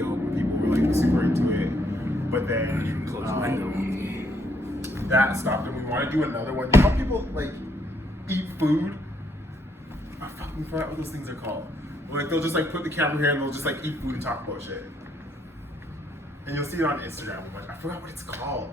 dope. People were like super into it. But then that stopped, and we want to do another one. You know how people like eat food? I fucking forgot what those things are called. Like they'll just like put the camera here and they'll just like eat food and talk about shit. And you'll see it on Instagram. I'm like, I forgot what it's called.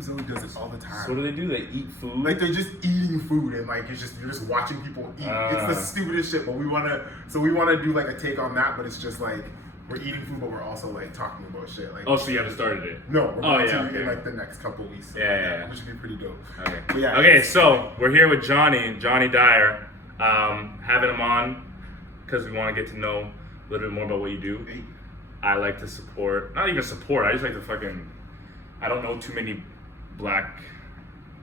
Zoe does it all the time. So what do they do? They eat food? Like they're just eating food and like you're just watching people eat. It's the stupidest shit. But we wanna do like a take on that. But it's just like we're eating food, but we're also like talking about shit. Like so you haven't started it? No, we're going to in like the next couple weeks. Yeah. Which would be pretty dope. Okay. But yeah. Okay, so we're here with Johny Dyer, having him on because we want to get to know a little bit more about what you do. Hey. I like to support, not even support. I just like to I don't know too many Black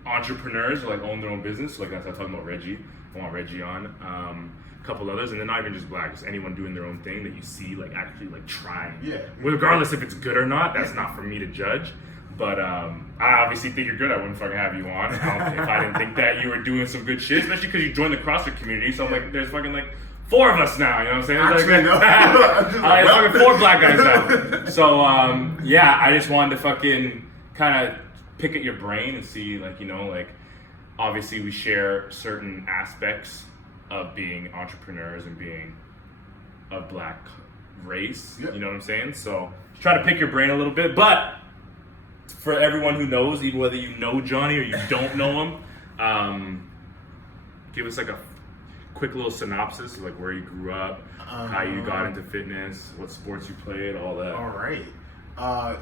entrepreneurs who like own their own business. So, like that's I was talking about Reggie. I want Reggie on. A couple others, and then not even just Black, just anyone doing their own thing that you see like actually like trying. Yeah. Regardless if it's good or not, that's not for me to judge. But I obviously think you're good. I wouldn't fucking have you on if I didn't think that you were doing some good shit, especially because you joined the CrossFit community. So I'm like, there's fucking like 4 of us now, you know what I'm saying? Actually, no. There's fucking 4 Black guys now. So yeah, I just wanted to fucking kind of pick at your brain and see, like, you know, like obviously we share certain aspects of being entrepreneurs and being of Black race. Yep. You know what I'm saying? So just try to pick your brain a little bit, but for everyone who knows, even whether you know Johny or you don't know him, give us like a quick little synopsis of like where you grew up, how you got into fitness, what sports you played, all that. All right.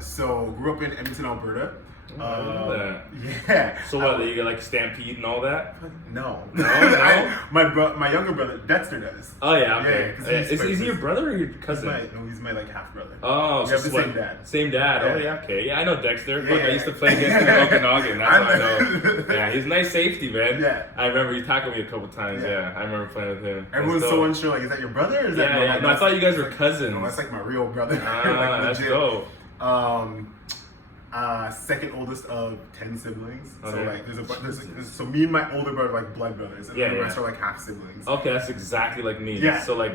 So grew up in Edmonton, Alberta. I know that. Yeah. So what? You got like Stampede and all that? No. No? My younger brother Dexter does. Oh yeah, okay. Yeah, is he your brother or your cousin? He's my like half brother. Oh, we have the same dad. Same dad. Yeah. Oh yeah, okay. Yeah, I know Dexter. Yeah. Fuck, I used to play against him in Okanagan. That's how I know. Yeah, he's a nice safety, man. Yeah. I remember he tackled me a couple times. Yeah, I remember playing with him. Everyone's so unsure. Like, is that your brother? Or is that yeah. No, I thought you guys were cousins. No, that's like my real brother. Ah, like, that's dope. Second oldest of 10 siblings. Okay. So like so me and my older brother are like blood brothers, and then the rest are like half siblings. Okay, that's exactly like me. Yeah. So like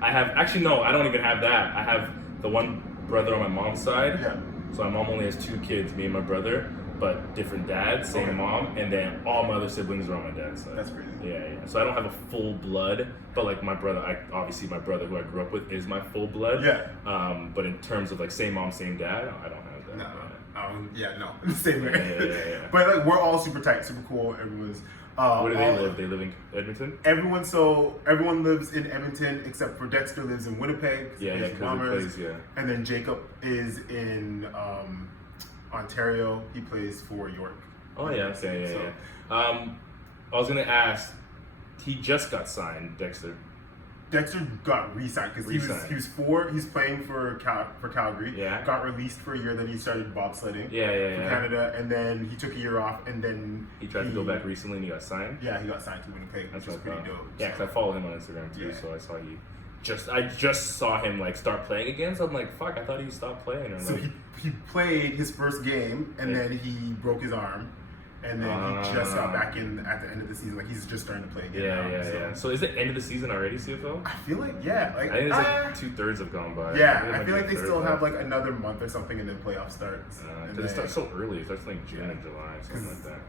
I have I don't even have that. I have the one brother on my mom's side. Yeah. So my mom only has 2 kids, me and my brother, but different dads, same mom, and then all my other siblings are on my dad's side. That's crazy. Yeah. So I don't have a full blood, but like my brother, obviously my brother who I grew up with is my full blood. Yeah. But in terms of like same mom, same dad, I don't have that. No. Same way. Yeah. But like we're all super tight, super cool. Everyone's. Where do they live? They live in Edmonton? Everyone lives in Edmonton except for Dexter lives in Winnipeg. Yeah, because he plays, And then Jacob is in Ontario. He plays for York. Oh yeah, okay, yeah. I was gonna ask, he just got signed, Dexter. Dexter got re-signed because he was 4. He's playing for Calgary. Yeah. Got released for a year. Then he started bobsledding. Yeah. For Canada, and then he took a year off, and then he tried to go back recently, and he got signed. Yeah, he got signed to Winnipeg. That's which is pretty dope. Yeah, because I follow him on Instagram too, so I saw I just saw him like start playing again. So I'm like, fuck, I thought he stopped playing. Or so like, he played his first game, and then he broke his arm. And then he just got back in at the end of the season. Like, he's just starting to play again. Yeah. So is it end of the season already, CFL? I feel like, yeah. Like, I think it's like 2/3 have gone by. Yeah, I feel like they still have like another month or something, and then playoff starts. Because it starts so early. It starts like June and July, something like that.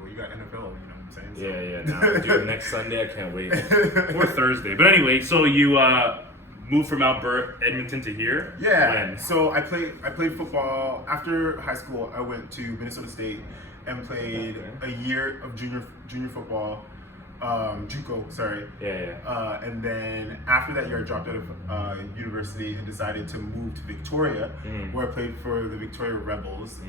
Well, you got NFL, you know what I'm saying? So. Yeah. Dude, next Sunday, I can't wait. Or Thursday. But anyway, so you moved from Edmonton to here? Yeah. When? So I played football. After high school, I went to Minnesota State and played a year of junior football, JUCO, sorry. Yeah. And then after that year, I dropped out of university and decided to move to Victoria, where I played for the Victoria Rebels,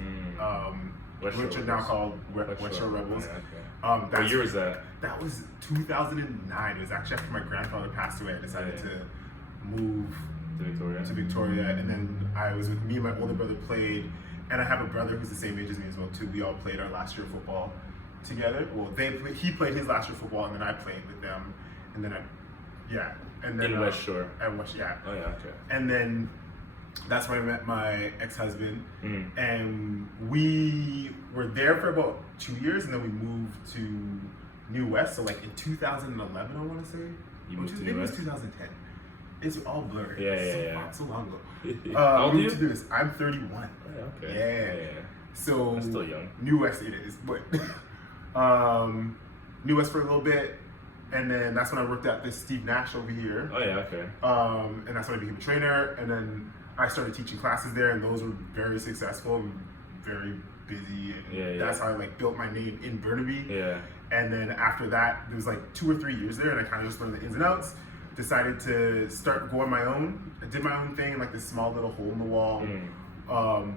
which are now called West Shore Rebels. Yeah, okay. What year was that? That was 2009. It was actually after my grandfather passed away. I decided to move to Victoria, and then I was with me and my older brother played. And I have a brother who's the same age as me as well too. We all played our last year of football together. Well, he played his last year of football, and then I played with them. And then in West Shore. At West, yeah. Oh yeah, okay. And then that's where I met my ex-husband, and we were there for about 2 years, and then we moved to New West. So like in 2011, I want to say. You moved to maybe New it was West? 2010. It's all blurry. Yeah. So long ago. How old are you? To do this. I'm 31. Oh, okay. Yeah. So I'm still young. New West it is, but New West for a little bit, and then that's when I worked at this Steve Nash over here. Oh yeah, okay. And that's when I became a trainer, and then I started teaching classes there, and those were very successful and very busy. And that's how I like built my name in Burnaby. Yeah. And then after that, there was like 2 or 3 years there, and I kind of just learned the ins and outs. Decided to start going my own. I did my own thing in like this small little hole in the wall,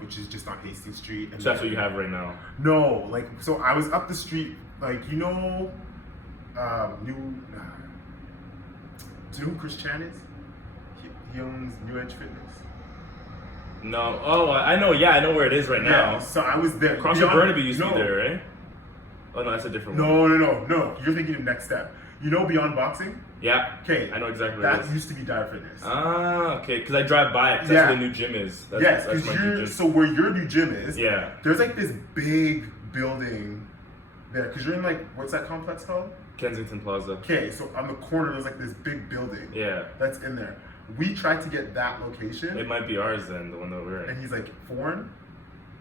which is just on Hastings Street. And so that's what you have right now? No, like, so I was up the street, like, you know, do you know who Chris Chan is? He owns New Edge Fitness. No. Oh, I know. Yeah, I know where it is right now. Yeah, so I was there. CrossFit Burnaby used to be there, right? Oh no, that's a different one. No. You're thinking of Next Step. You know Beyond Boxing? Yeah. Okay. I know exactly what it is. That used to be Dyer Fitness. Ah, okay. Because I drive by it. Cause that's where the new gym is. That's my new gym. So where your new gym is, yeah, there's like this big building there. Because you're in like, what's that complex called? Kensington Plaza. Okay, so on the corner there's like this big building. Yeah. That's in there. We tried to get that location. It might be ours then, the one that we're in. And he's like foreign.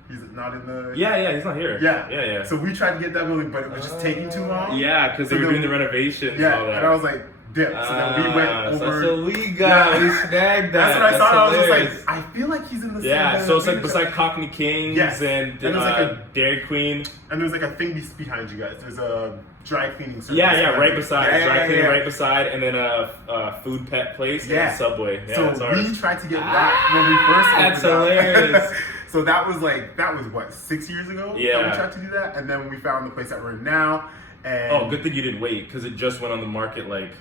He's not in the. Yeah, he's not here. Yeah. So we tried to get that building, but it was just taking too long. Yeah, because they were doing the renovations. Yeah, and all that. and I was like, dip. So then we went over. So we got, we snagged that. That's what I saw. Hilarious. I was just like, I feel like he's in the same. Yeah, so it's like Cockney Kings and there's like a Dairy Queen. And there's like a thing behind you guys. There's a dry cleaning service. Yeah, right beside. Dry cleaning right beside, and then a food pet place and Subway. Yeah, so we tried to get that when we first opened. That's hilarious. So that was what, 6 years ago? Yeah. That we tried to do that, and then we found the place that we're in now. And good thing you didn't wait, because it just went on the market like,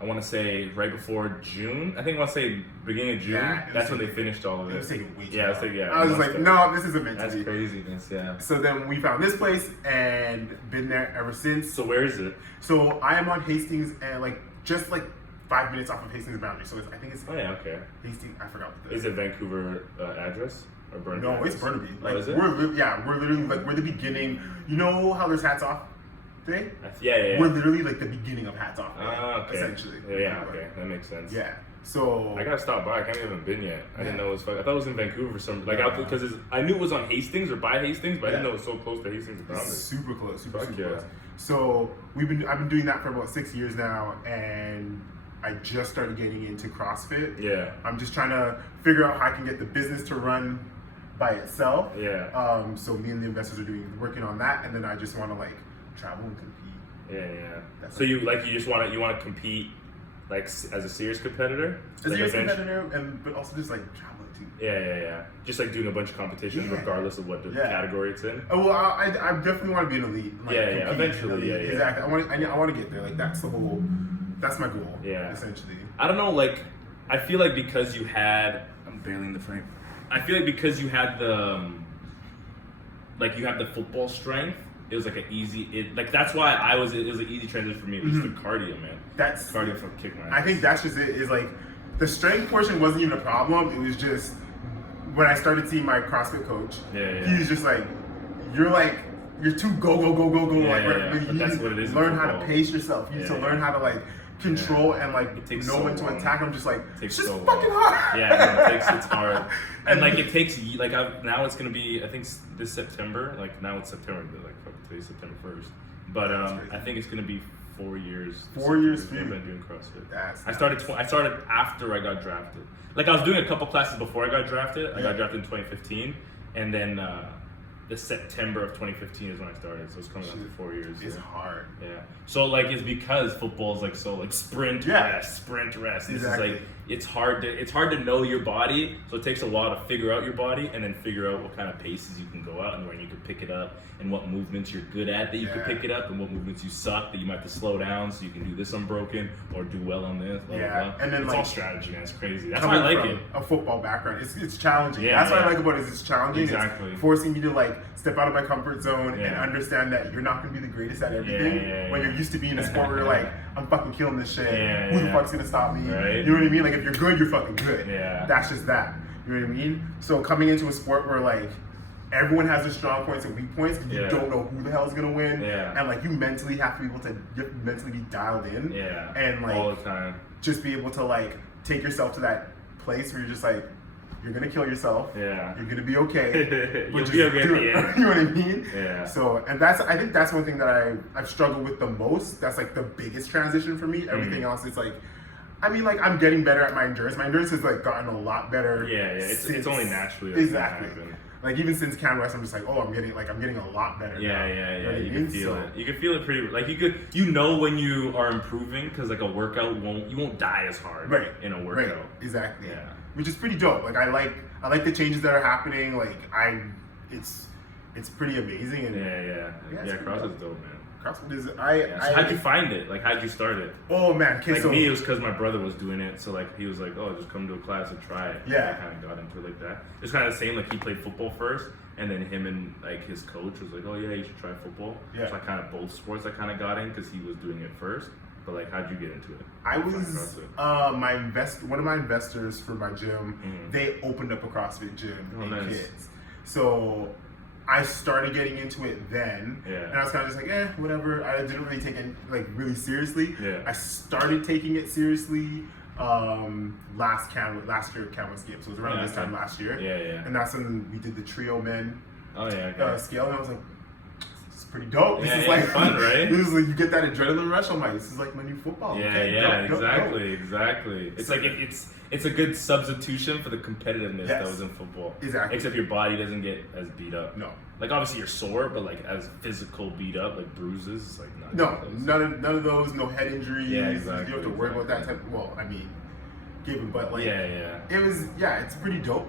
I want to say right before June. I think I want to say beginning of June. Yeah, that's when they finished all of it. It was taking way too long. I was just like, no, this isn't meant to be. That's craziness, yeah. So then we found this place and been there ever since. So where is it? So I am on Hastings and just 5 minutes off of Hastings boundary. So I think it's. Oh yeah, okay. Hastings. I forgot what Is it Vancouver address or Burnaby? No, it's Burnaby. Is it? We're literally we're the beginning. You know how there's hats off today? Yeah. We're literally like the beginning of hats off. Okay. Essentially. Yeah. Okay, that makes sense. Yeah. So I gotta stop by. I haven't been yet. I didn't know it was. I thought it was in Vancouver for some. Because I knew it was on Hastings or by Hastings, but I didn't know it was so close to Hastings. It's super close. Super yeah. close. So I've been doing that for about 6 years now, and I just started getting into CrossFit. Yeah. I'm just trying to figure out how I can get the business to run by itself. Yeah. So me and the investors are working on that, and then I just want to travel and compete. Yeah. So you just want to compete as a serious competitor? As a serious competitor, but also just traveling too. Yeah. Just doing a bunch of competitions regardless of what the category it's in. Oh well, I definitely want to be an elite. Eventually. Exactly. I want to get there. That's my goal. Yeah. Essentially. I don't know. I feel like because you had. I'm barely in the frame. I feel like because you had the. You have the football strength. It was an easy. That's why it was an easy transition for me. It was the cardio, man. That's cardio for kick my ass. I think that's just it. Is the strength portion wasn't even a problem. It was just when I started seeing my CrossFit coach. He was just you're too go. But that's what it is. Learn how to pace yourself. You need to learn how to control and know when to attack. I'm just it's just fucking hard. Yeah, it's hard. And it takes now it's gonna be, I think this September. Now it's September, but today's September 1st. But I think it's gonna be 4 years. 4 years I've been doing CrossFit. I started after I got drafted. I was doing a couple classes before I got drafted. I got drafted in 2015, and then the September of 2015 is when I started. So it's coming up to 4 years. It's hard. Yeah. So it's because football is sprint rest. This is it's hard to know your body. So it takes a while to figure out your body and then figure out what kind of paces you can go out and when you can pick it up and what movements you're good at that you can pick it up and what movements you suck that you might have to slow down so you can do this unbroken or do well on this. Blah, blah, blah. And then it's all strategy, man. It's crazy. That's why I like it. A football background. It's challenging. That's what I like about it. It's challenging. Exactly. It's forcing me to step out of my comfort zone and understand that you're not going to be the greatest at everything when you're used to being in a sport where you're I'm fucking killing this shit. Who the fuck's going to stop me? Right. You know what I mean? If you're good, you're fucking good. Yeah. That's just that. You know what I mean? So coming into a sport where everyone has their strong points and weak points, and you don't know who the hell is gonna win. Yeah. And you mentally have to be able to mentally be dialed in. Yeah. And all the time. Just be able to take yourself to that place where you're just like, you're gonna kill yourself. Yeah. You're gonna be okay. You'll be okay at the end. You know what I mean? Yeah. So, and I think that's one thing that I've struggled with the most. That's like the biggest transition for me. Everything else is like, I mean, like I'm getting better at my endurance. My endurance has like gotten a lot better. Yeah. It's only naturally. Exactly. Like even since Can West, I'm just like, oh, I'm getting a lot better. Yeah, now. yeah. You can feel it. You can feel it pretty. Like you know when you are improving because like a workout you won't die as hard. Right. In a workout. Right. Exactly. Yeah. Which is pretty dope. Like I like the changes that are happening. Like it's pretty amazing. And yeah. CrossFit's dope, man. CrossFit is So how'd you find it? Like how'd you start it? Oh man, like me, it was because my brother was doing it. So like he was like, oh, just come to a class and try it. Yeah. And I kind of got into it like that. It's kind of the same. Like he played football first, and then him and like his coach was like, oh yeah, you should try football. Yeah. So I kind of both sports I kind of got in because he was doing it first. But like, how'd you get into it? I was one of my investors for my gym. They opened up a CrossFit gym in kids, so I started getting into it then, and I was kind of just like, whatever. I didn't really take it like really seriously. Yeah. I started taking it seriously last year at Canvas Games, so it was around this time last year. Yeah. And that's when we did the trio men scale, and I was like, pretty dope. This is like fun, right? This is like you get that adrenaline rush. I'm like, this is like my new football. Exactly. It's like it's a good substitution for the competitiveness that was in football. Exactly. Except your body doesn't get as beat up. No. Like obviously you're sore, but like as physical beat up, like bruises, it's like not. None of those. No head injuries. Yeah, exactly. You don't have to worry about that type. Well, I mean, given, but like it was. Yeah, it's pretty dope.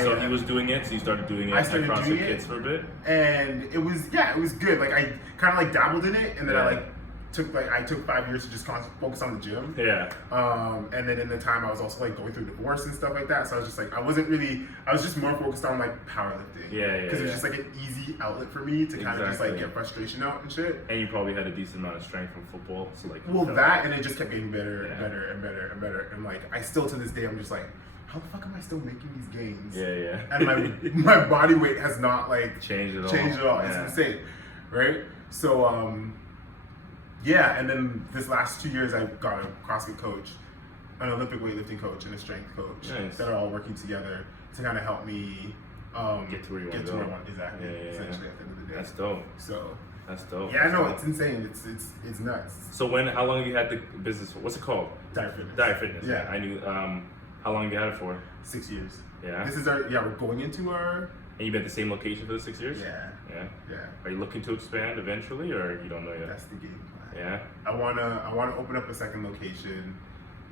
So he was doing it, so you started doing it at CrossFit Kids for a bit? And it was good. Like I kind of like dabbled in it, and then I took 5 years to just focus on the gym. Yeah. And then in the time I was also like going through divorce and stuff like that, so I was just like, I was just more focused on like powerlifting. Because it was just like an easy outlet for me to kind of just like get frustration out and shit. And you probably had a decent amount of strength from football, so like. Well, that and it just kept getting better and better and better and better, and like I still to this day I'm just like, how the fuck am I still making these gains? Yeah. And my body weight has not like changed at all. Yeah. It's insane, right? So and then this last 2 years I got a CrossFit coach, an Olympic weightlifting coach, and a strength coach that are all working together to kind of help me get to where you want to go. Exactly. Essentially, at the end of the day. That's dope. So. That's dope. Yeah, I know, it's insane. It's nuts. So how long have you had the business for? What's it called? Dyer Fitness. Dyer Fitness. Yeah. I knew. How long have you had it for? 6 years. Yeah. This is we're going into our. And you've been at the same location for the 6 years? Yeah. Are you looking to expand eventually, or you don't know yet? That's the game plan. Yeah. I wanna open up a second location,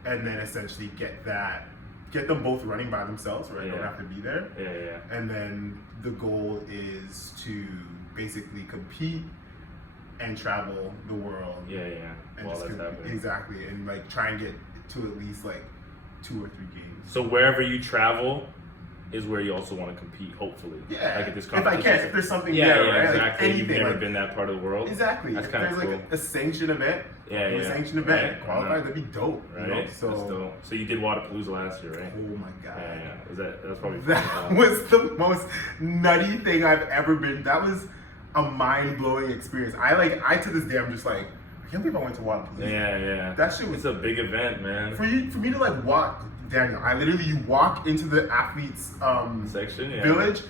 and then essentially get them both running by themselves, where I don't have to be there. Yeah. And then the goal is to basically compete and travel the world. Yeah. And While that's happening. Exactly, and like try and get to at least like 2 or 3 games. So wherever you travel is where you also want to compete, hopefully. Yeah. Like at this if I can, if there's something there, right? Exactly. Like anything, You've never been that part of the world. Exactly. That's if kind of there's cool. like a sanctioned event, a sanctioned event, qualify, that'd be dope. Right. You know? So that's dope. So you did Waterpalooza last year, right? Oh my god. Yeah. That's probably that was the most nutty thing I've ever been. That was a mind-blowing experience. I to this day I'm just like, I can't believe I went to Waterpalooza. Yeah. That shit was. It's a big event, man. For me to like walk, Daniel, you walk into the athletes section, village.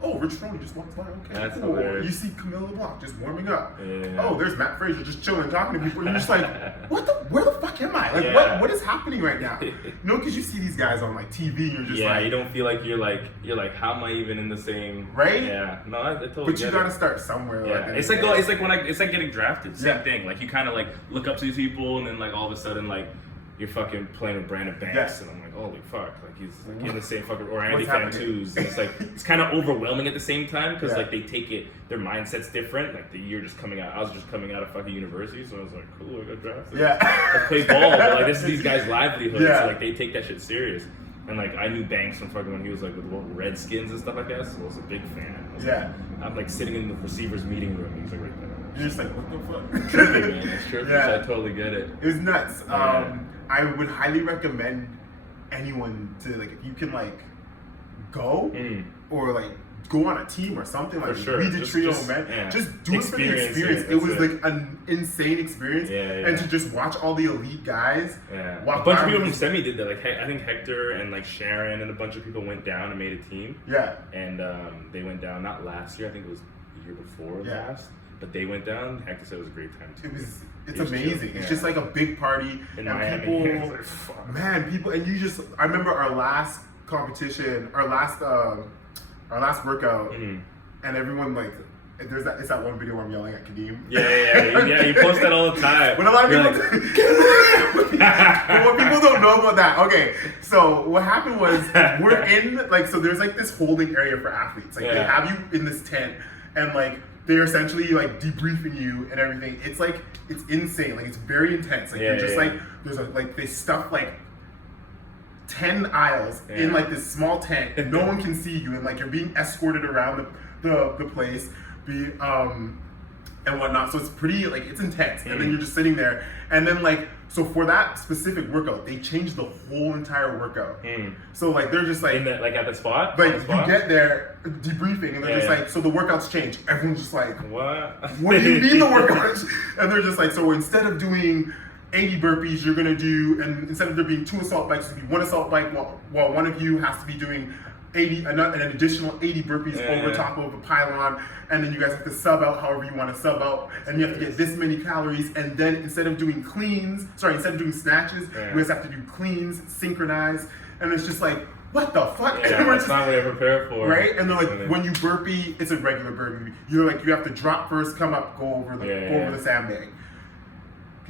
Oh, Rich Froning just walks by. Okay, that's cool. hilarious. You see Camille LeBlanc just warming up. Yeah. Oh, there's Matt Frazier just chilling, talking to people. You're just like, where the fuck am I? Like, what is happening right now? No, because you see these guys on like TV. You're just like, you don't feel like you're like, how am I even in the same? Right? Yeah. No, I totally. But you gotta start somewhere. Yeah. It's like getting drafted. Same thing. Like you kind of like look up to these people, and then like all of a sudden like you're fucking playing with Brandon Banks, and I'm like, holy fuck, like he's like in the same fucking, or Andy Fantus, and it's like it's kind of overwhelming at the same time because like they take it, their mindset's different. Like I was just coming out of fucking university, so I was like, cool, I got drafted. Let's play ball, but like this is these guys' livelihood, so like they take that shit serious. And like I knew Banks from fucking when he was like with the Redskins and stuff like that, so I was a big fan. I'm like sitting in the receivers meeting room, and he's like right there. You're just like, what the fuck? Tripping, man. It's tripping. So I totally get it. It was nuts. I would highly recommend anyone to like, if you can like go or like go on a team or something. Like, sure. we did trio men. Just do it for the experience. It was like an insane experience. And to just watch all the elite guys. A bunch of people from Semi did that. Like, I think Hector and like Sharon and a bunch of people went down and made a team. And they went down not last year. I think it was the year before last. But they went down. Hector said it was a great time too. It's amazing. It's just like a big party. In and Miami. people, Like, man, people, and you just, I remember our last competition, our last workout, and everyone like, it's that one video where I'm yelling at Kadeem. Yeah, you post that all the time. But a lot of people, but what people don't know about that, okay, so what happened was, we're in, like, so there's like this holding area for athletes. Like, they have you in this tent, and like, they're essentially like debriefing you and everything. It's like, it's insane. Like, it's very intense. Like, you're just like, there's like, they stuff like 10 aisles in like this small tent, and no one can see you, and like, you're being escorted around the place, and whatnot. So it's pretty, like, it's intense. And then you're just sitting there, and then like, so for that specific workout, they changed the whole entire workout. So like, they're just like, like at the spot? Like, you get there, debriefing, and they're just like, so the workout's changed. Everyone's just like, what do you mean the workout? And they're just like, so instead of doing 80 burpees, you're gonna do, and instead of there being 2 assault bikes, it'll be 1 assault bike, while one of you has to be doing an additional 80 burpees over top of a pylon, and then you guys have to sub out however you want to sub out, and you have to get this many calories, and then instead of doing snatches, you guys have to do cleans, synchronize, and it's just like, what the fuck? That's not what I prepared for. Right? And they're like, when you burpee, it's a regular burpee. You're like, you have to drop first, come up, go over the sandbag.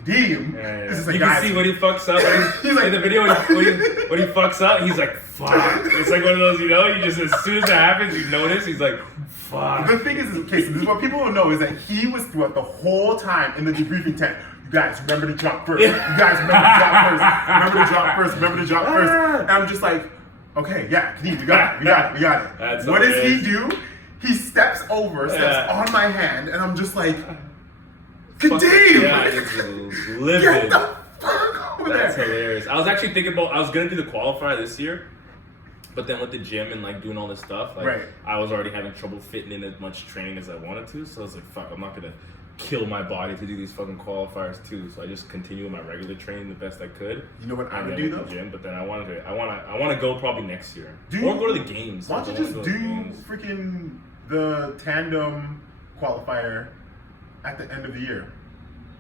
Kadeem, this is like, you can see when he fucks up. He's like, in the video, when he fucks up, he's like, fuck. It's like one of those, you just, as soon as that happens, you notice, he's like, fuck. The thing is, okay, so this is what people don't know, is that he was throughout the whole time in the debriefing tent. You guys, remember to drop first. You guys, remember to drop first. Remember to drop first. Remember to drop first. And I'm just like, okay, yeah, Kadeem, we got it. What does he do? He steps on my hand, and I'm just like, Kadeem! Get the fuck over there! That's hilarious. I was actually thinking about, I was gonna do the qualifier this year, but then with the gym and like doing all this stuff, like I was already having trouble fitting in as much training as I wanted to, so I was like, fuck, I'm not gonna kill my body to do these fucking qualifiers too. So I just continued with my regular training the best I could. You know what I would do though? The gym, but then I want to go probably next year. Or go to the games. Why don't you just do freaking the tandem qualifier at the end of the year?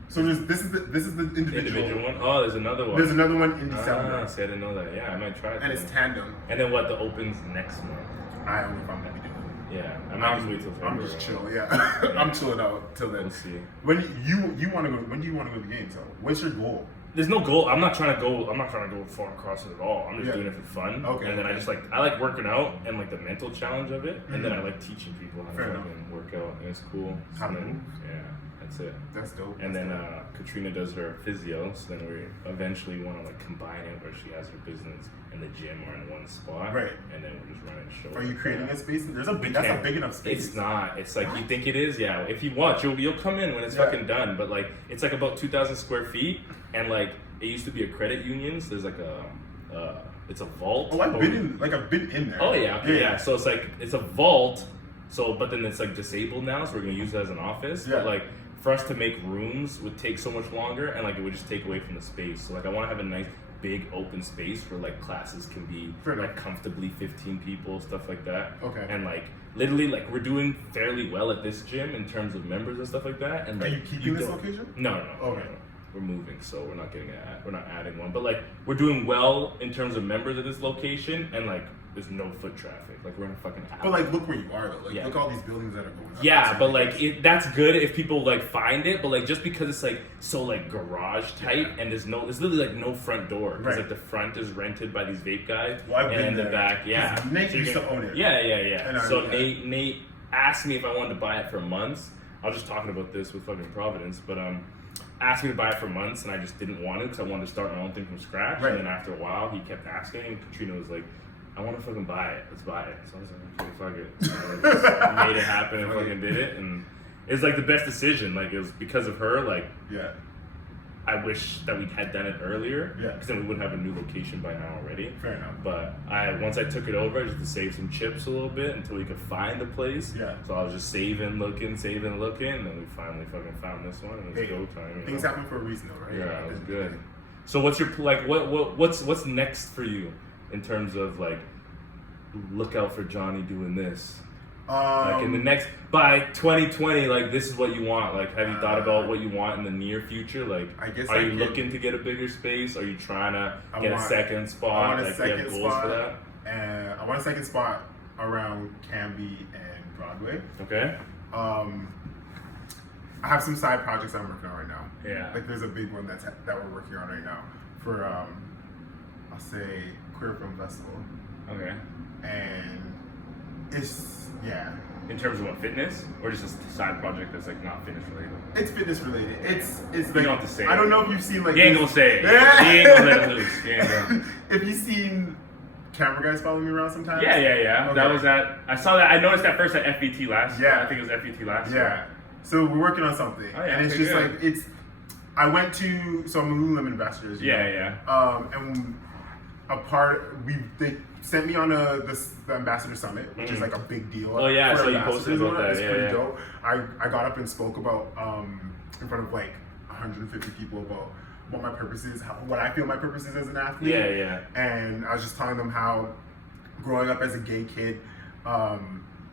So this is the individual one. Oh, there's another one. There's another one in December. See, I didn't know that. Yeah, I might try it. And it's tandem. And then what? The Opens next month. I don't know if I'm gonna be doing it. Yeah, I might just wait till February. I'm just chill. Yeah, I'm chilling out till then. We'll see. When you want to go? When do you want to go to the games? So what's your goal? There's no goal. I'm not trying to go far across it at all. I'm just doing it for fun. Okay. And then I like working out and like the mental challenge of it. And then I like teaching people how to fucking work out. And it's cool. How to move? Yeah. That's it. That's dope. And then Katrina does her physio, so then we eventually want to like combine it where she has her business and the gym are in one spot. Right. And then we're just running shows. Are you creating a space? That's a big enough space. It's not. It's like you think it is. Yeah. If you watch, you'll come in when it's fucking done. But like it's like about 2,000 square feet, and like it used to be a credit union. So there's like it's a vault. Oh, I've been in there. Oh yeah. Okay, yeah. So it's like it's a vault. So but then it's like disabled now, so we're gonna use it as an office. Yeah. But like, for us to make rooms would take so much longer, and like it would just take away from the space. So like I want to have a nice big open space where like classes can be like comfortably 15 people, stuff like that. Okay. And like literally like we're doing fairly well at this gym in terms of members and stuff like that. And like, are you keeping this location? No. Okay. No. We're moving, so we're not adding one. But like we're doing well in terms of members at this location, and like there's no foot traffic. Like we're in a fucking alley. But like look where you are though. Like look all these buildings that are going up. Yeah, but like that's good if people like find it. But like just because it's like so like garage type and there's literally like no front door because like the front is rented by these vape guys, and the back, Nate used to own it. Yeah. So Nate asked me if I wanted to buy it for months. I was just talking about this with fucking Providence, but asked me to buy it for months, and I just didn't want to because I wanted to start my own thing from scratch. And then after a while, he kept asking, and Katrina was like, I want to fucking buy it. Let's buy it. So I was like, okay, fuck it. So I just made it happen and fucking did it. And it was like the best decision. Like it was because of her. Like I wish that we had done it earlier. Yeah. Because then we would have a new location by now already. Fair enough. But once I took it over, I just to save some chips a little bit until we could find the place. Yeah. So I was just saving, looking, and then we finally fucking found this one, and it's go time. Things happen for a reason, though, right? Yeah, it was good. So what's your what's next for you in terms of like, look out for Johny doing this? Like in the next, by 2020, like this is what you want. Like, have you thought about what you want in the near future? Like, are you looking to get a bigger space? Are you trying to get a second spot? I want a second spot for that? And I want a second spot around Canby and Broadway. Okay. I have some side projects I'm working on right now. Yeah. Like there's a big one that we're working on right now for I'll say Queer Film Festival. Okay. And it's In terms of what, fitness, or just a side project that's like not fitness related? It's fitness related. It's you like, don't have to say I don't know if you've seen like. You ain't gonna say it. You ain't gonna let it loose. You ain't gonna. If you've seen camera guys following me around sometimes. Yeah. Okay. That was at. I saw that. I noticed that first at FBT last. Yeah. I think it was FBT last. Yeah. So we're working on something, and it's just like it's. I went to so I'm a Lululemon ambassador. As you know. Yeah. And they sent me on the ambassador summit, which is like a big deal. Oh yeah, so you posted about that. It's pretty dope. I got up and spoke about in front of like 150 people about what my purpose is, what I feel my purpose is as an athlete. Yeah. And I was just telling them how growing up as a gay kid,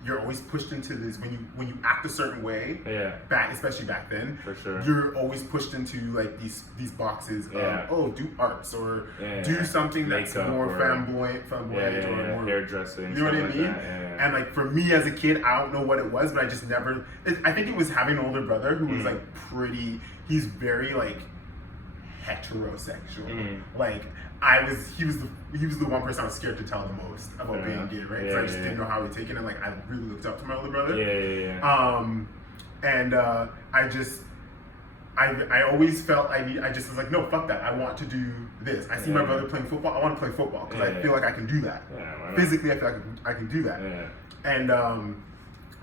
you're always pushed into this when you act a certain way. Yeah. Especially back then. For sure. You're always pushed into like these boxes of do arts or do something that's more flamboyant or more hairdressing. You know what I mean? Yeah. And like for me as a kid, I don't know what it was, but I just never. I think it was having an older brother who was like pretty. He's very like heterosexual. Like he was the one person I was scared to tell the most about being gay, right? Because I just didn't know how he'd take it, and like I really looked up to my older brother. And I always felt I just was like, no, fuck that. I want to do this. I see my brother playing football. I want to play football because I feel like I can do that. Physically, I feel like I can do that. And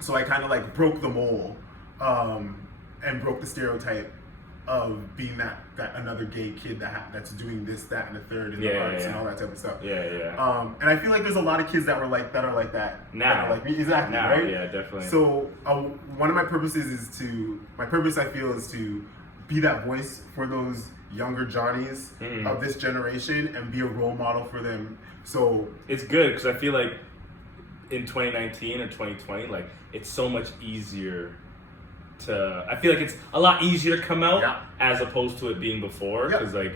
so I kind of like broke the mold and broke the stereotype of being that another gay kid that's doing this, that, and the third in the arts and all that type of stuff. And I feel like there's a lot of kids that are like that now, like me, exactly, now, right? Yeah, definitely. So one of my purposes I feel is to be that voice for those younger Johnnies of this generation and be a role model for them. So it's good because I feel like in 2019 or 2020, like it's so much easier. I feel like it's a lot easier to come out as opposed to it being before, because like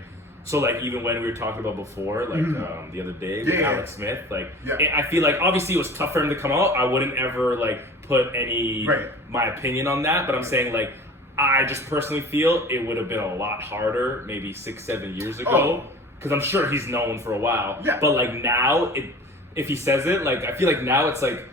even when we were talking about before, like the other day with Alex Smith, like I feel like obviously it was tough for him to come out. I wouldn't ever like put any my opinion on that, but I'm saying like I just personally feel it would have been a lot harder maybe 6-7 years ago, because I'm sure he's known for a while. But like now, if he says it, like I feel like now it's like.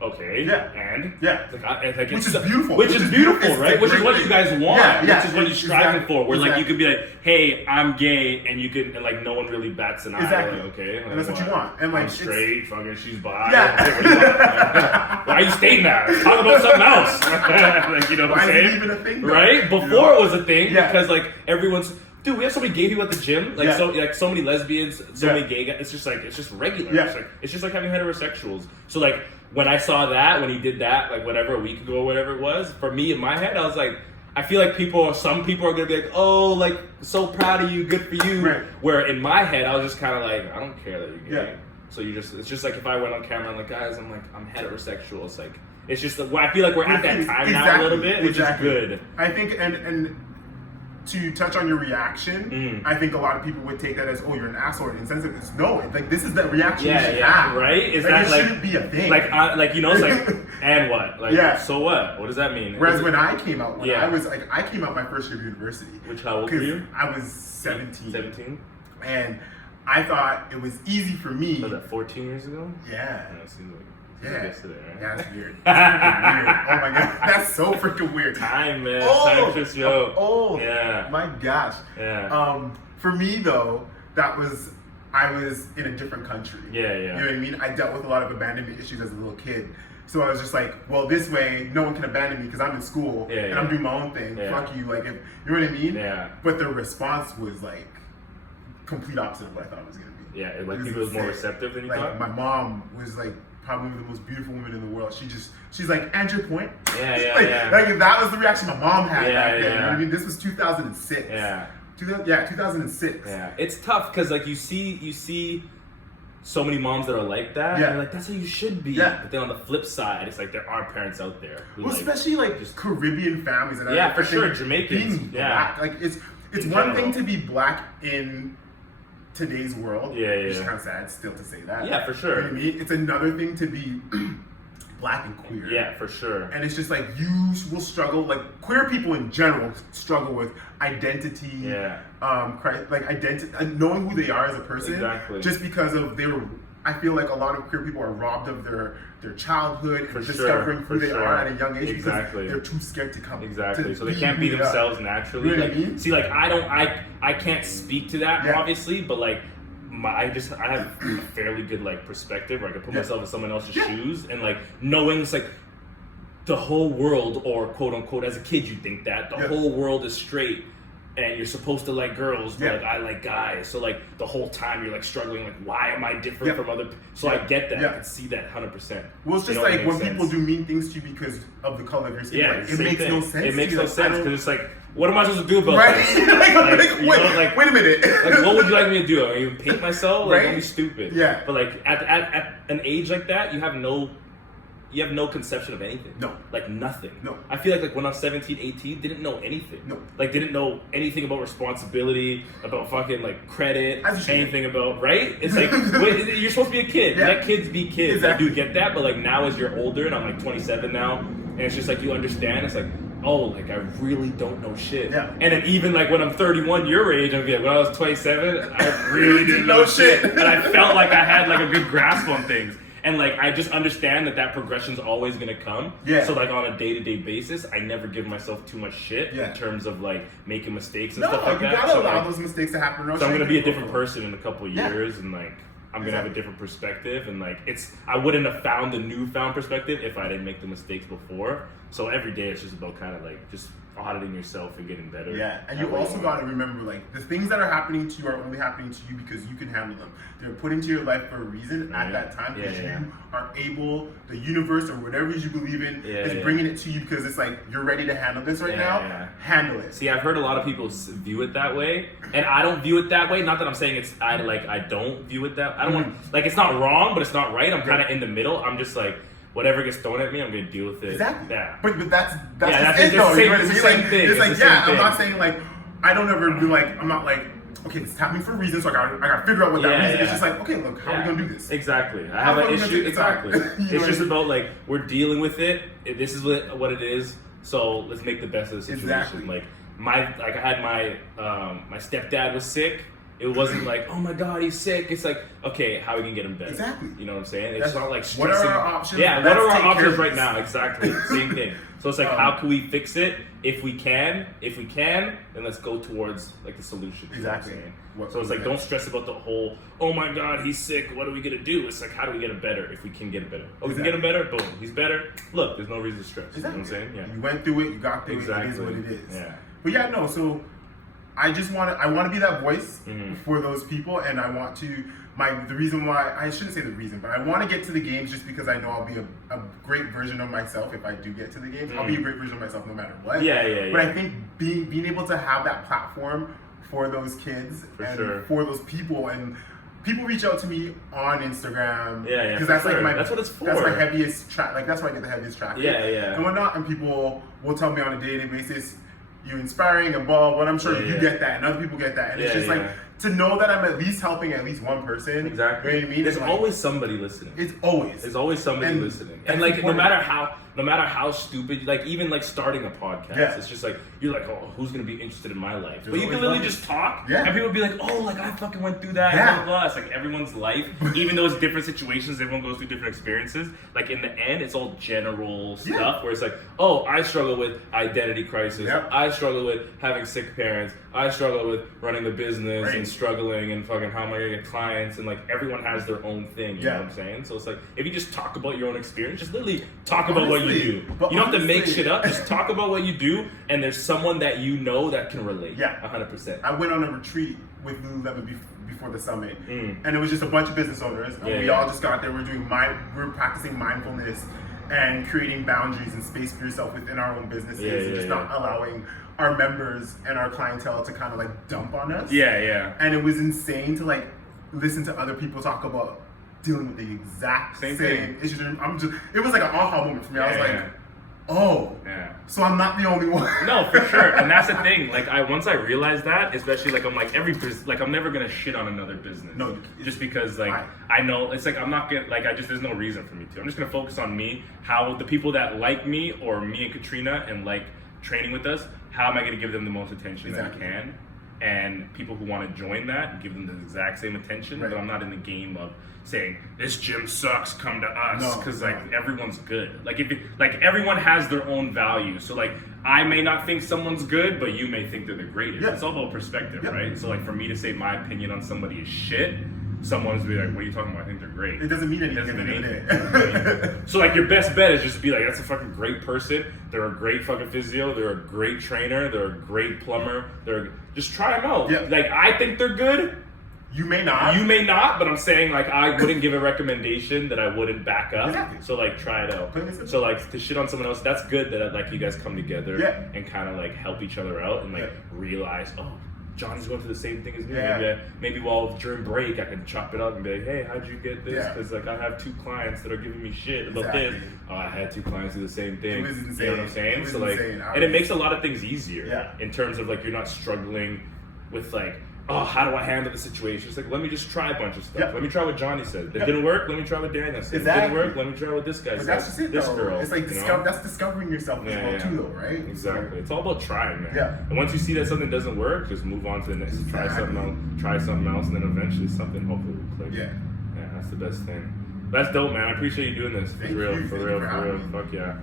Okay. Like which is beautiful. Which is beautiful, right? Which is what you guys want. Which is what you're striving for. Where like you could be like, hey, I'm gay, and you could, and like no one really bats an eye. Exactly. Like, okay. And that's what you want. And like I'm straight, fucking, she's bi. Why are you stating that? Talk about something else. Like, you know what I'm saying? Why is it even a thing? Though? Right? Before it was a thing, because like everyone's. Dude, we have so many gay people at the gym, so many lesbians, so many gay guys. It's just regular. It's just like having heterosexuals. So like when I saw that, when he did that, like whatever a week ago or whatever it was, for me in my head, I was like, I feel like some people are gonna be like, oh, like so proud of you, good for you. Where in my head, I was just kind of like, I don't care that you're gay. So it's just like if I went on camera, I'm like, guys, I'm heterosexual. It's like it's just I feel like we're at that time now a little bit, which is good. I think and. To touch on your reaction, I think a lot of people would take that as, oh, you're an asshole and insensitive. It's no, like this is the reaction you should have. Right? Is like, that it like shouldn't be a thing? Like you know, it's like and what? Like so what? What does that mean? Whereas when I came out, I came out my first year of university. Which how old were you? I was 17. 17. And I thought it was easy for me. Was that 14 years ago? Yeah. It seems like. Yesterday, right? Yeah, that's weird. Weird. Oh my god, that's so freaking weird. Time, man. Time just yo. Yeah. My gosh. Yeah. For me though, I was in a different country. Yeah. You know what I mean? I dealt with a lot of abandonment issues as a little kid. So I was just like, well, this way, no one can abandon me because I'm in school and I'm doing my own thing. Fuck you, like, if, you know what I mean? Yeah. But the response was like complete opposite of what I thought it was gonna be. Yeah, like people was more receptive than you thought. My mom was like probably the most beautiful woman in the world. She's like, and your point. Like that was the reaction my mom had back then. You know what I mean? This was 2006. Yeah. 2006. Yeah, it's tough because like you see so many moms that are like that. And you're like, that's how you should be. Yeah. But then on the flip side, it's like there are parents out there who especially like just Caribbean families. And for sure, Jamaicans. Black, like it's one thing to be black in today's world. Which is kind of sad still to say that. Yeah, for sure. You know what I mean? It's another thing to be black and queer. Yeah, for sure. And it's just like you will struggle, like queer people in general struggle with identity, knowing who they are as a person. Exactly. Just because of I feel like a lot of queer people are robbed of their childhood and discovering who they are at a young age because they're too scared to come. Exactly. So they can't be themselves naturally. You know what I mean? See, like I can't speak to that obviously, but like I have a fairly good like perspective where I can put myself in someone else's shoes and like knowing it's like the whole world, or quote unquote as a kid you think that the whole world is straight and you're supposed to like girls, but like I like guys. So like the whole time you're like struggling, like why am I different from other people? So I get that. I can see that 100%. Well, it's just like when people do mean things to you because of the color of your skin. Like, it makes no sense. It makes no sense because it's like, what am I supposed to do about this? Wait a minute. Like, what would you like me to do? I mean, paint myself? Like, don't be stupid. Yeah. But like at an age like that, you have no conception of anything. No. Like nothing. No. I feel like when I was 17, 18, didn't know anything. No. Like didn't know anything about responsibility, about fucking like credit, anything about, right? It's like, you're supposed to be a kid. Let kids be kids. Exactly. I do get that, but like now as you're older, and I'm like 27 now, and it's just like you understand, it's like, oh, like I really don't know shit. Yeah. And then even like when I'm 31, your age, I'm like, when I was 27, I really didn't know shit. And I felt like I had like a good grasp on things. And like I just understand that progression's always gonna come. Yeah. So like on a day-to-day basis, I never give myself too much shit in terms of like making mistakes and stuff like that. You gotta allow those mistakes to happen. So I'm gonna be a different person in a couple of years, and like I'm gonna have a different perspective, and like I wouldn't have found the newfound perspective if I didn't make the mistakes before. So every day it's just about kind of like just auditing yourself and getting better. Yeah, and you also got to remember, like, the things that are happening to you are only happening to you because you can handle them. They're put into your life for a reason at that time because you are able, the universe or whatever you believe in is bringing it to you because it's like, you're ready to handle this right now, handle it. See, I've heard a lot of people view it that way, and I don't view it that way. Not that I'm saying I don't view it that, I don't want, like, it's not wrong, but it's not right. I'm kind of in the middle. I'm just like, whatever gets thrown at me, I'm gonna deal with it. Exactly. Yeah. But that's it though. It's the same thing. It's like, I'm not saying like, I don't ever be like, I'm not like, okay, it's happening for a reason, so I gotta figure out what that reason is. It's just like, okay, look, how are we gonna do this? Exactly. I have an issue. Exactly. It's just about like, we're dealing with it. This is what it is. So let's make the best of the situation. Exactly. Like I had my stepdad was sick. It wasn't like, oh my God, he's sick. It's like, okay, how we can get him better? Exactly. You know what I'm saying? It's not like stressing. What are our options? Yeah, what are our options right now? Exactly. Same thing. So it's like, how can we fix it? If we can, then let's go towards like the solution. Exactly. You know what I'm saying? So it's like, don't stress about the whole, oh my God, he's sick. What are we gonna do? It's like, how do we get him better? If we can get him better. Oh, we can get him better. Boom, he's better. Look, there's no reason to stress. Exactly. You know what I'm saying? Yeah. You went through it. You got through it. It is what it is. Yeah. But yeah, no. So I want to be that voice for those people, and I want to. The reason why, I shouldn't say the reason, but I want to get to the games just because I know I'll be a great version of myself if I do get to the games. I'll be a great version of myself no matter what. Yeah. But I think being able to have that platform for those kids for those people, and people reach out to me on Instagram. Yeah. Because that's like that's what it's for. That's my heaviest track. Like that's where I get the heaviest traffic. Yeah. And whatnot, and people will tell me on a day-to-day basis, you're inspiring and blah, but I'm sure you get that and other people get that. And it's just like, to know that I'm at least helping at least one person. Exactly. You know what I mean? There's always somebody listening. It's always. There's always somebody listening. And like, no matter how stupid, like even like starting a podcast, it's just like, you're like, oh, who's going to be interested in my life? But you can literally just talk and people will be like, oh, like I fucking went through that, blah, blah, blah. It's like everyone's life, even though it's different situations, everyone goes through different experiences. Like in the end, it's all general stuff where it's like, oh, I struggle with identity crisis. I struggle with having sick parents. I struggle with running the business and everybody's struggling and fucking how am I gonna get clients, and like everyone has their own thing, you know what I'm saying? So it's like if you just talk about your own experience, just literally talk about what you do. You don't have to make shit up, just talk about what you do, and there's someone that you know that can relate. 100%. I went on a retreat with Lululemon before the summit, and it was just a bunch of business owners, and we all just got there. We were practicing mindfulness and creating boundaries and space for yourself within our own businesses, and just not allowing our members and our clientele to kind of like dump on us. And it was insane to like listen to other people talk about dealing with the exact same issues. It was like an aha moment for me. I was like, oh, so I'm not the only one. No, for sure. And that's the thing. Like once I realized that, especially like I'm like I'm never gonna shit on another business. No, just because like I know it's like I'm not gonna like there's no reason for me to. I'm just gonna focus on me. How the people that like me or me and Katrina and like training with us, how am I gonna give them the most attention that I can? And people who want to join that, give them the exact same attention. But I'm not in the game of saying this gym sucks, come to us, because like everyone's good. Like everyone has their own value. So like I may not think someone's good, but you may think they're the greatest. It's all about perspective, right? So like for me to say my opinion on somebody is shit, someone's be like, what are you talking about? I think they're great. It doesn't mean anything. So like your best bet is just to be like, that's a fucking great person. They're a great fucking physio. They're a great trainer. They're a great plumber. Just try them out. Like I think they're good. You may not. But I'm saying like I wouldn't give a recommendation that I wouldn't back up. So like try it out. So like to shit on someone else, that's good that like you guys come together and kind of like help each other out and like realize, oh, Johnny's going through the same thing as me. Maybe while during break I can chop it up and be like, hey, how'd you get this? Because like I have 2 clients that are giving me shit about this. Oh, I had 2 clients do the same thing. It was insane. You know what I'm saying? So like, and it makes a lot of things easier in terms of like you're not struggling with like, oh, how do I handle the situation? It's like, let me just try a bunch of stuff. Let me try what Johnny said. It didn't work, let me try what Daniel said. It didn't work, let me try what this guy said. That's just it, this though. Girl. It's like that's discovering yourself as well too, though, right? Exactly. It's all about trying, man. And once you see that something doesn't work, just move on to the next. Try something else, and then eventually something hopefully will click. Yeah, that's the best thing. That's dope, man. I appreciate you doing this. For real. Fuck yeah.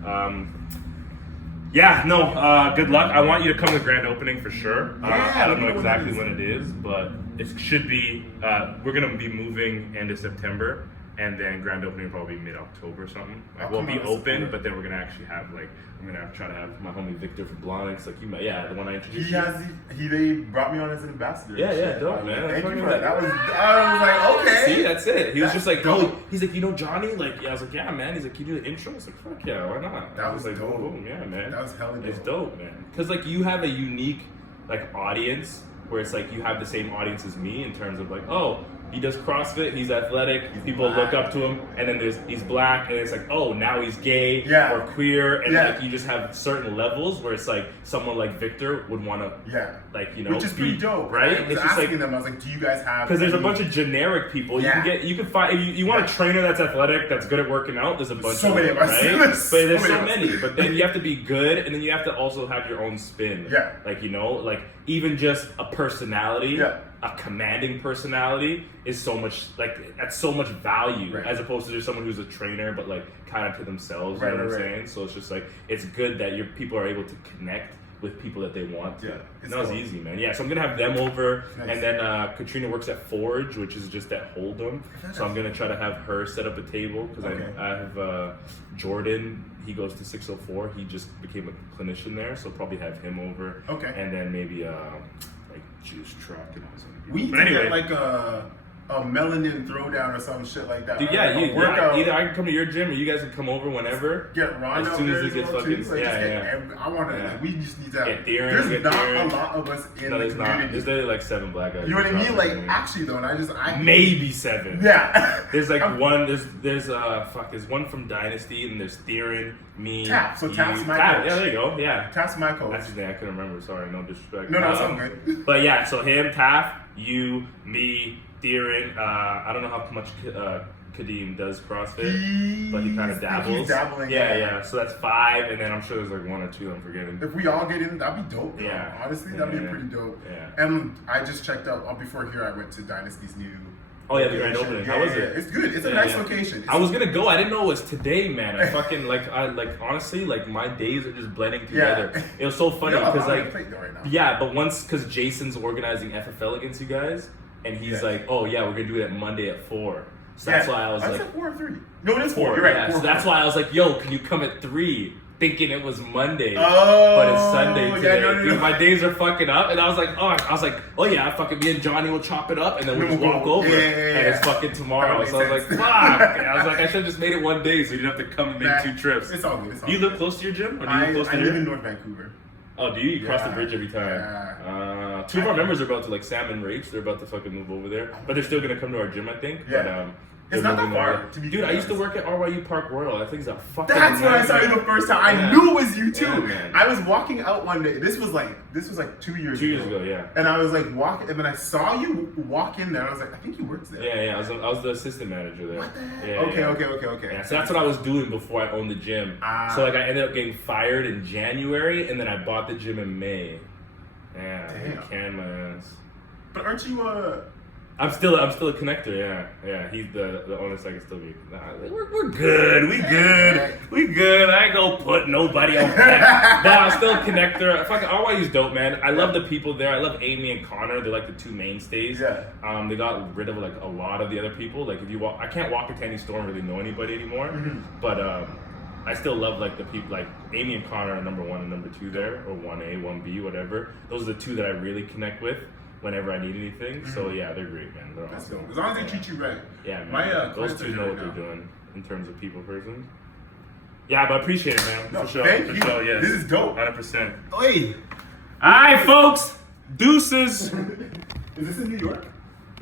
Good luck. I want you to come to the grand opening for sure. I don't know exactly when it is, but it should be, we're going to be moving into September, and then grand opening will probably be mid-October or something. Like, we'll be open, but then we're going to actually have, like, I'm going to try to have my homie Victor from Blonix, like, the one I introduced They brought me on as an ambassador. Dope, man. Thank you for that. I was like, okay. See, that's it. He was just like, oh, he's like, you know Johnny? Like, I was like, yeah, man. He's like, can you do the intro? I was like, fuck yeah, why not? That was like, dope. Boom, yeah, man. That was hella dope. It's dope, man. Because, like, you have a unique, like, audience where it's like you have the same audience as me in terms of like, oh, he does CrossFit, he's athletic, people look up to him, and then he's black, and it's like, oh, now he's gay or queer, and like you just have certain levels where it's like someone like Victor would want to, like, you know, which is pretty dope, right? I was asking them, I was like, do you guys have? Because there's a bunch of generic people. You can find. You want a trainer that's athletic, that's good at working out. There's a bunch. So many of us, right? But there's so many. But then you have to be good, and then you have to also have your own spin. Like, you know, like even just a personality. A commanding personality is so much, like, that's so much value as opposed to just someone who's a trainer but like kind of to themselves, you know what I'm saying? So it's just like, it's good that your people are able to connect with people that they want to. And that was easy, man. So I'm gonna have them over, and then Katrina works at Forge, which is just at Hold'em. So I'm gonna try to have her set up a table because I have Jordan. He goes to 604. He just became a clinician there, so probably have him over. And then maybe juice truck and all something. We need to get like a melanin throwdown or some shit like that. Dude, either I can come to your gym or you guys can come over whenever. Get Ron as soon as it gets fucking I want to. Like, we just need to have. There's not a lot of us in the community. There's literally like 7 black guys. You know what I mean? Like actually though, and I maybe 7. There's like one. There's one from Dynasty, and there's Theron, me. Tap. So Tap's my coach. Yeah, there you go. Yeah. Tap's my coach. That's his name. I couldn't remember. Sorry, no disrespect. No, it's all good. But yeah, so him, Taf, you, me, Theron. I don't know how much Kadeem does CrossFit, but he kind of dabbles. He's dabbling. Yeah. So that's 5, and then I'm sure there's like 1 or 2 I'm forgetting. If we all get in, that'd be dope. Bro. Honestly, that'd be pretty dope. And I just checked out before here. I went to Dynasty's new Oh yeah, the grand opening. How was it? It's good. It's a nice location. I was gonna go. I didn't know it was today, man. I fucking honestly, like my days are just blending together. Yeah. It was so funny because right now. Yeah, but because Jason's organizing FFL against you guys, and he's like, oh yeah, we're gonna do it at Monday at 4. So that's why I was like, 4 or 3. No, it is 4. You're right. Yeah, 4, so that's why I was like, yo, can you come at 3? Thinking it was Monday, oh, but it's Sunday today. Yeah, Dude, my days are fucking up, and I was like, oh yeah, fucking me and Johnny will chop it up, and then we'll just walk over, and it's fucking tomorrow. So I was like, fuck. And I was like, I should have just made it one day, so you didn't have to come and make 2 trips. It's all good. It's all do you live close to your gym, or do you live close to I your live gym? in North Vancouver. Oh, do you? You cross the bridge every time. Yeah. 2 of our members are about to Salmon Rapes. They're about to fucking move over there, but they're still gonna come to our gym, I think. Yeah. But, it's not that far. Dude, I used to work at RYU Park Royal. I think it's a fucking. That's where I saw you the first time. I knew it was you too. Man. I was walking out one day. This was like 2 years ago. 2 years ago, yeah. And I was like walking, and then I saw you walk in there. I was like, I think you worked there. Yeah. I was the assistant manager there. What the heck? Yeah, Okay. Yeah, so that's what I was doing before I owned the gym. So like I ended up getting fired in January, and then I bought the gym in May. Yeah, damn. Can my ass. But aren't you I'm still a connector, yeah. He's the owner, so I can still be. We're good. We good. I ain't gonna put nobody on that. But I'm still a connector. Fucking RYU's dope, man. I love the people there. I love Amy and Connor. They're like the 2 mainstays. Yeah. They got rid of like a lot of the other people. Like if you walk, I can't walk into any store and really know anybody anymore. Mm-hmm. But I still love like the people. Like Amy and Connor are number 1 and number 2 there, or 1A, 1B, whatever. Those are the 2 that I really connect with whenever I need anything. So yeah, they're great, man. They're awesome. As long as they treat you right. Yeah, man. My those 2 know what they're doing in terms of people persons. Yeah, but I appreciate it, man. No, for sure. thank for you. sure, yes. This is dope. 100%. Oi. Alright, folks. Deuces. Is this in New York?